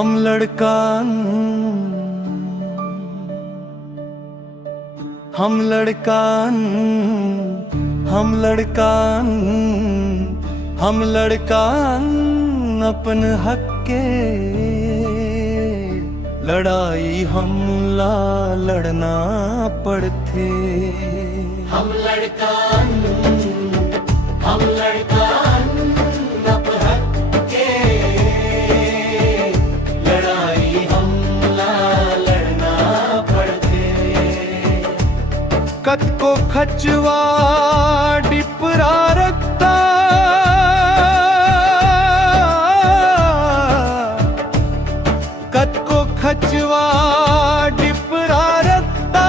हम लड़कान हम लड़कान हम लड़कान हम लड़कान अपन हक के लड़ाई हमला लड़ना पड़ते। हम लड़कान हम लड़कान अपन हक के लड़ाई हमला लड़ना पड़ते। कत को खचवा डिपरा रखता कत को खचवा डिपरा रखता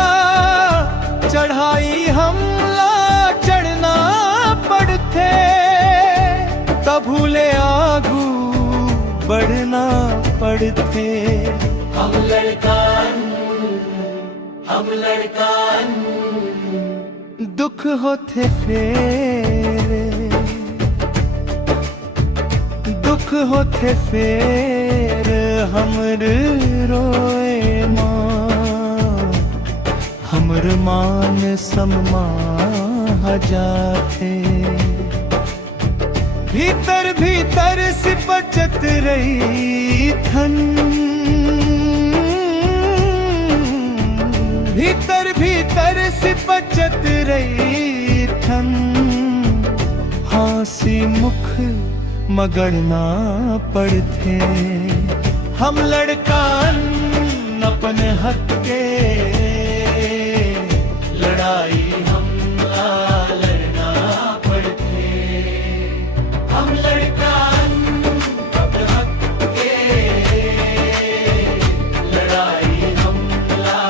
चढ़ाई हमला चढ़ना पड़ते। तभूले आगू बढ़ना पड़ते। हम लड़कान हम लड़कान दुख होते फेरे दुख होते फेर हमर रोए माँ हमर मान समा जाते। भीतर भीतर सिपचत रही थन भीतर भीतर सिपचत रही थन हासी मुख मगड़ना पड़ते। हम लड़कान अपन हक के लड़ाई हमला लड़ना पड़ते। हम लड़कान अपन हक के लड़ाई हमला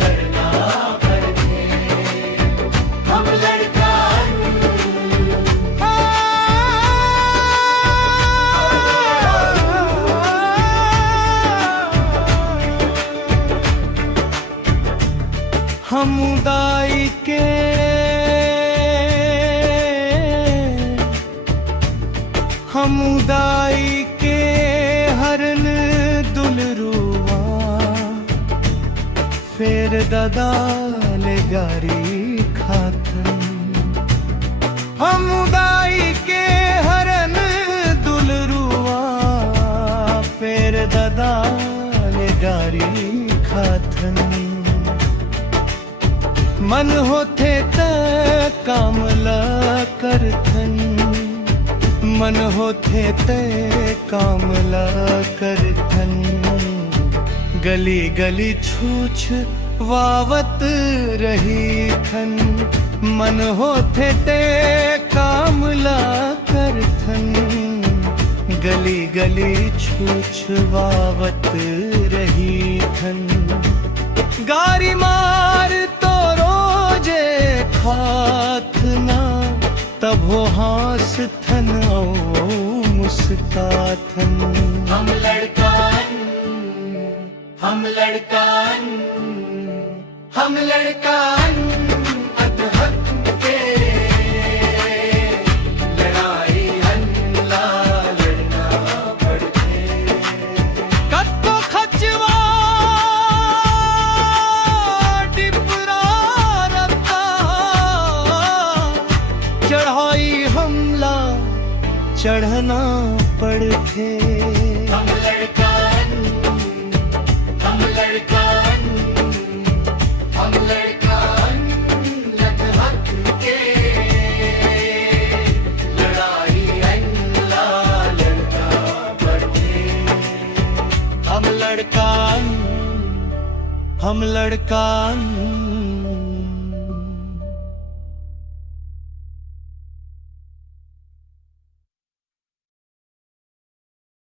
लड़ना पड़ते। हम लड़कान समुदाय के समुदाय के हरन दुलरुआ फेर ददाल गारी खातन। समुदाय के हरन दुलरुआ फेर ददाल गारी खातन। मन होते त कामला करथन मन होते त कामला करथन। गली गली छूछ वावत रही थन मन होते ते कामला करथन। गली गली छूछ वावत रही थन। गारी मार तो रोजे खातना तब हो हास थन ओ मुस्काथन। हम लड़कान हम लड़कान हम लड़कान अत हक के लड़ाई हमला लड़ना पड़ते। कत को खचवा डिपरा रखता चढ़ाई हमला चढ़ना पड़ते। हम लड़कान हम लड़कान हम लड़कान लत हक के लड़ाई हमला लड़ना पड़ते। हम लड़कान हम लड़कान